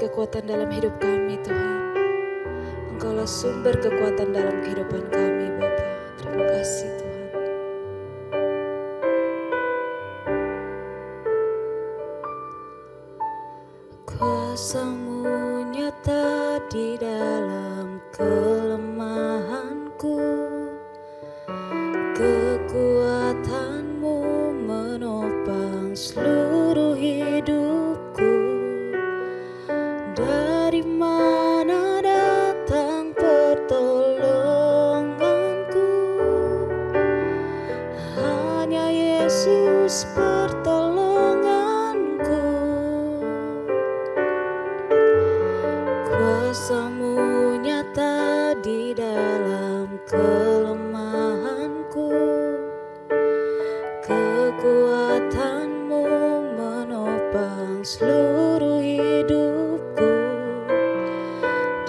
kekuatan dalam hidup kami Tuhan. Engkaulah sumber kekuatan dalam kehidupan kami Bapa. Terima kasih Tuhan. Kuasa-Mu nyata di dalam kelemahanku, kekuatan-Mu menopang seluruh hidupku. Dari mana datang pertolonganku? Hanya Yesus pertolonganku. Kuasa-Mu nyata di dalam kelemahanku, kekuatan-Mu menopang seluruh hidupku.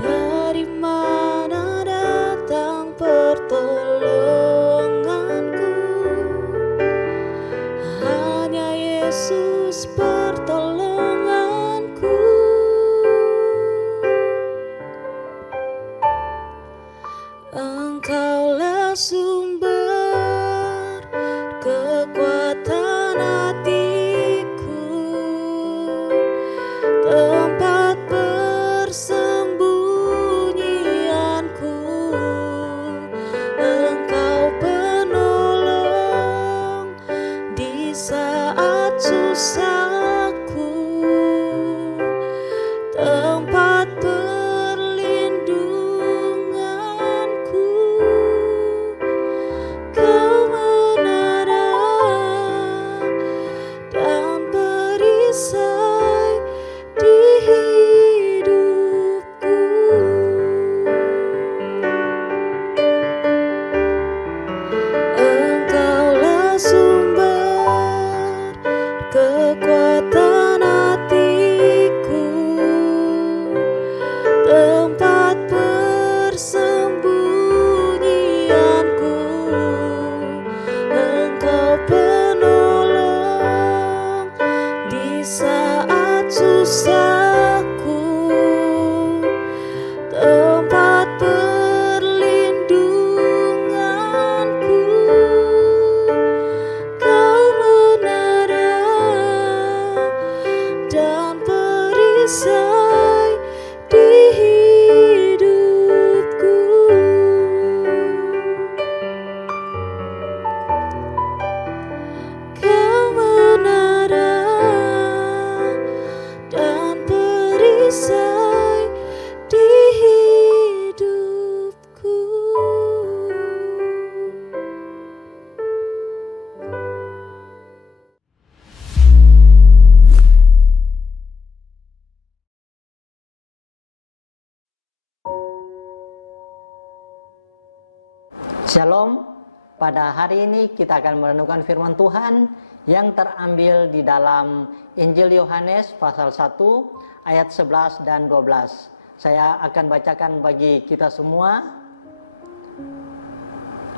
Dari mana datang pertolonganku? Hanya Yesus pertolonganku. Engkaulah sumber kekuatan hatiku, tempat persembunyianku. Engkau penolong di saat susahku, tempat perlindunganku. Kau menara dan perisai di hidupku. Engkaulah sumber kekuatan hatiku, tempat persembunyianku. Engkau penolong di saat susahku, tempat perlindunganku. Kau menara dan perisai di hidupku. Kau menara dan perisai di hidupku. Shalom, pada hari ini kita akan merenungkan firman Tuhan yang terambil di dalam Injil Yohanes pasal 1 ayat 11 dan 12. Saya akan bacakan bagi kita semua.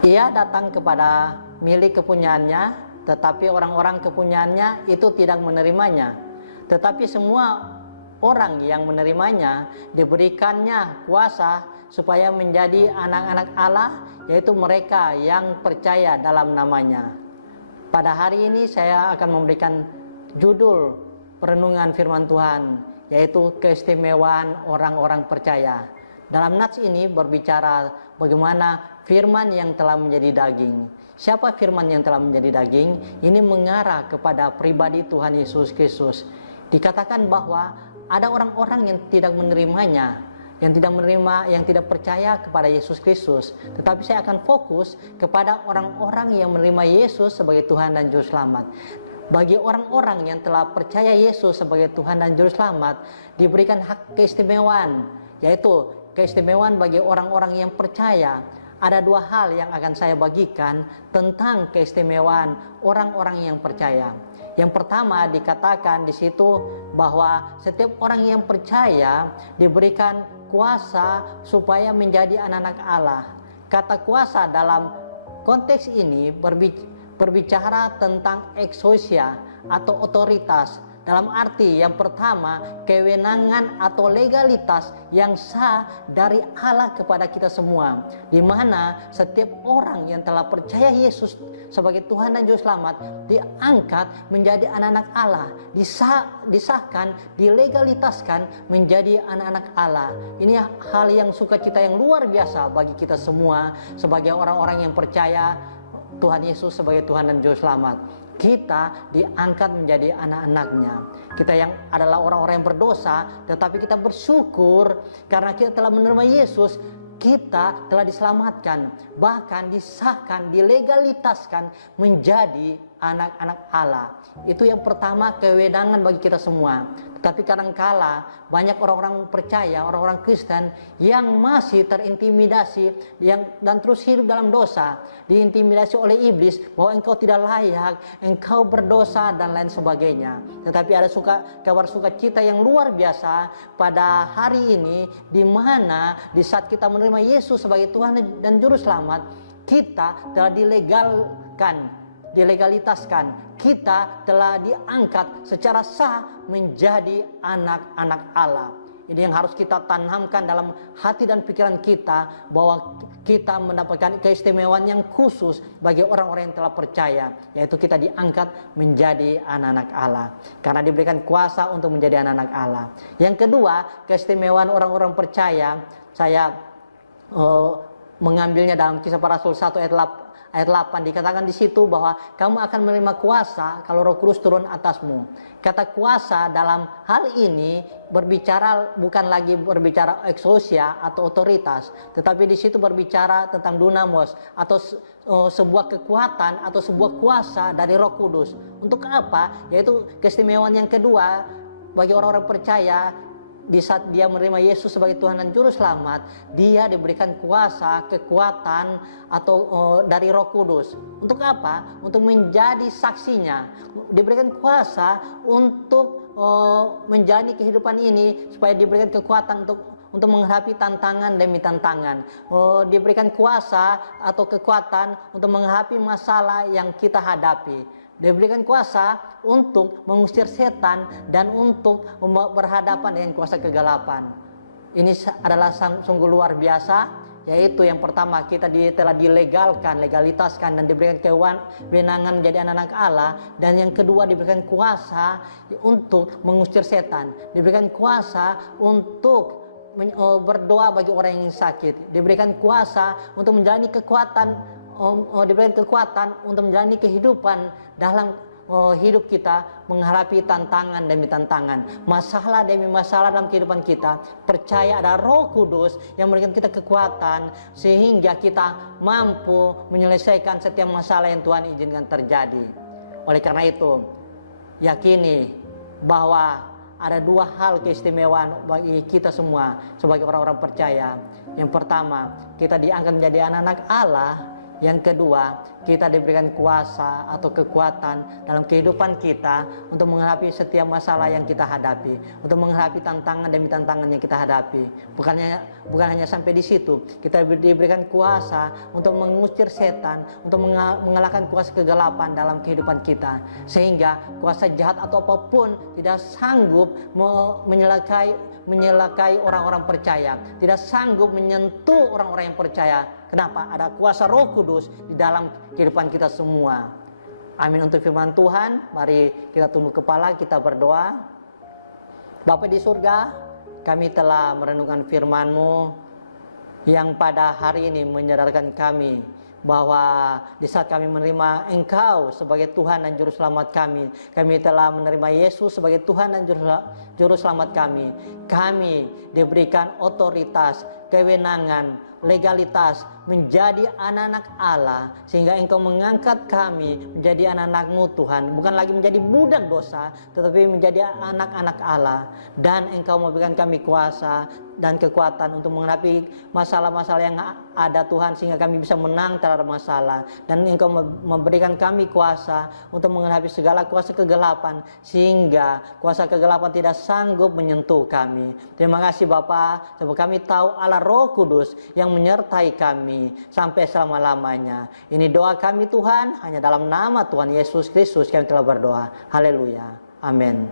Ia datang kepada milik kepunyaannya, tetapi orang-orang kepunyaannya itu tidak menerimanya. Tetapi semua orang yang menerimanya diberikannya kuasa supaya menjadi anak-anak Allah, yaitu mereka yang percaya dalam namanya. Pada hari ini saya akan memberikan judul perenungan firman Tuhan, yaitu keistimewaan orang-orang percaya. Dalam nats ini berbicara bagaimana firman yang telah menjadi daging. Siapa firman yang telah menjadi daging? Ini mengarah kepada pribadi Tuhan Yesus Kristus. Dikatakan bahwa ada orang-orang yang tidak menerimanya, yang tidak percaya kepada Yesus Kristus. Tetapi saya akan fokus kepada orang-orang yang menerima Yesus sebagai Tuhan dan Juru Selamat. Bagi orang-orang yang telah percaya Yesus sebagai Tuhan dan Juru Selamat, diberikan hak keistimewaan, yaitu keistimewaan bagi orang-orang yang percaya. Ada dua hal yang akan saya bagikan tentang keistimewaan orang-orang yang percaya. Yang pertama, dikatakan di situ bahwa setiap orang yang percaya diberikan kuasa supaya menjadi anak-anak Allah. Kata kuasa dalam konteks ini berbicara tentang exousia atau otoritas, dalam arti yang pertama, kewenangan atau legalitas yang sah dari Allah kepada kita semua, di mana setiap orang yang telah percaya Yesus sebagai Tuhan dan Juru Selamat diangkat menjadi anak-anak Allah, disahkan, dilegalitaskan menjadi anak-anak Allah. Ini hal yang sukacita yang luar biasa bagi kita semua sebagai orang-orang yang percaya Tuhan Yesus sebagai Tuhan dan Juru Selamat. Kita diangkat menjadi anak-anaknya. Kita yang adalah orang-orang yang berdosa, tetapi kita bersyukur karena kita telah menerima Yesus. Kita telah diselamatkan, bahkan disahkan, dilegalitaskan menjadi anak-anak Allah. Itu yang pertama, kewenangan bagi kita semua. Tetapi kadangkala banyak orang-orang percaya, orang-orang Kristen yang masih terintimidasi dan terus hidup dalam dosa, diintimidasi oleh iblis bahwa engkau tidak layak, engkau berdosa dan lain sebagainya. Tetapi ada kabar sukacita yang luar biasa pada hari ini, di mana di saat kita menerima Yesus sebagai Tuhan dan Juru Selamat, kita telah dilegalitaskan, kita telah diangkat secara sah menjadi anak-anak Allah. Ini yang harus kita tanamkan dalam hati dan pikiran kita, bahwa kita mendapatkan keistimewaan yang khusus bagi orang-orang yang telah percaya, yaitu kita diangkat menjadi anak-anak Allah karena diberikan kuasa untuk menjadi anak-anak Allah. Yang kedua, keistimewaan orang-orang percaya, saya mengambilnya dalam Kisah Para Rasul 1 ayat 8, dikatakan di situ bahwa kamu akan menerima kuasa kalau Roh Kudus turun atasmu. Kata kuasa dalam hal ini bukan lagi berbicara exousia atau otoritas, tetapi di situ berbicara tentang dunamos atau sebuah kekuatan atau sebuah kuasa dari Roh Kudus. Untuk apa? Yaitu keistimewaan yang kedua bagi orang-orang percaya. Di saat dia menerima Yesus sebagai Tuhan dan Juru Selamat, dia diberikan kuasa, kekuatan atau dari Roh Kudus. Untuk apa? Untuk menjadi saksinya. Diberikan kuasa untuk menjalani kehidupan ini, supaya diberikan kekuatan untuk menghadapi tantangan demi tantangan. Diberikan kuasa atau kekuatan untuk menghadapi masalah yang kita hadapi. Diberikan kuasa untuk mengusir setan dan untuk berhadapan dengan kuasa kegelapan. Ini adalah sungguh luar biasa, yaitu yang pertama, kita telah legalitaskan dan diberikan kewenangan menjadi anak-anak Allah. Dan yang kedua, diberikan kuasa untuk mengusir setan, diberikan kuasa untuk berdoa bagi orang yang sakit, diberikan kuasa untuk menjalani diberikan kekuatan untuk menjalani kehidupan dalam hidup kita, menghadapi tantangan demi tantangan, masalah demi masalah dalam kehidupan kita. Percaya ada Roh Kudus yang memberikan kita kekuatan sehingga kita mampu menyelesaikan setiap masalah yang Tuhan izinkan terjadi. Oleh karena itu, yakini bahwa ada dua hal keistimewaan bagi kita semua sebagai orang-orang percaya. Yang pertama, kita diangkat menjadi anak-anak Allah. Yang kedua, kita diberikan kuasa atau kekuatan dalam kehidupan kita untuk menghadapi setiap masalah yang kita hadapi, untuk menghadapi tantangan demi tantangan yang kita hadapi. Bukan hanya sampai di situ, kita diberikan kuasa untuk mengusir setan, untuk mengalahkan kuasa kegelapan dalam kehidupan kita, sehingga kuasa jahat atau apapun tidak sanggup menyelakai orang-orang percaya, tidak sanggup menyentuh orang-orang yang percaya. Kenapa? Ada kuasa Roh Kudus di dalam kehidupan kita semua. Amin untuk firman Tuhan. Mari kita tunduk kepala, kita berdoa. Bapa di surga, kami telah merenungkan firman-Mu yang pada hari ini menyadarkan kami bahwa di saat kami menerima Engkau sebagai Tuhan dan Juru Selamat kami telah menerima Yesus sebagai Tuhan dan Juru Selamat kami. Kami diberikan otoritas, kewenangan, legalitas menjadi anak-anak Allah, sehingga Engkau mengangkat kami menjadi anak-anak-Mu Tuhan, bukan lagi menjadi budak dosa, tetapi menjadi anak-anak Allah. Dan Engkau memberikan kami kuasa dan kekuatan untuk menghadapi masalah-masalah yang ada Tuhan, sehingga kami bisa menang terhadap masalah. Dan Engkau memberikan kami kuasa untuk menghadapi segala kuasa kegelapan, sehingga kuasa kegelapan tidak sanggup menyentuh kami. Terima kasih Bapa, sebab kami tahu Allah Roh Kudus yang menyertai kami sampai selama-lamanya. Ini doa kami Tuhan, hanya dalam nama Tuhan Yesus Kristus kami telah berdoa. Haleluya. Amin.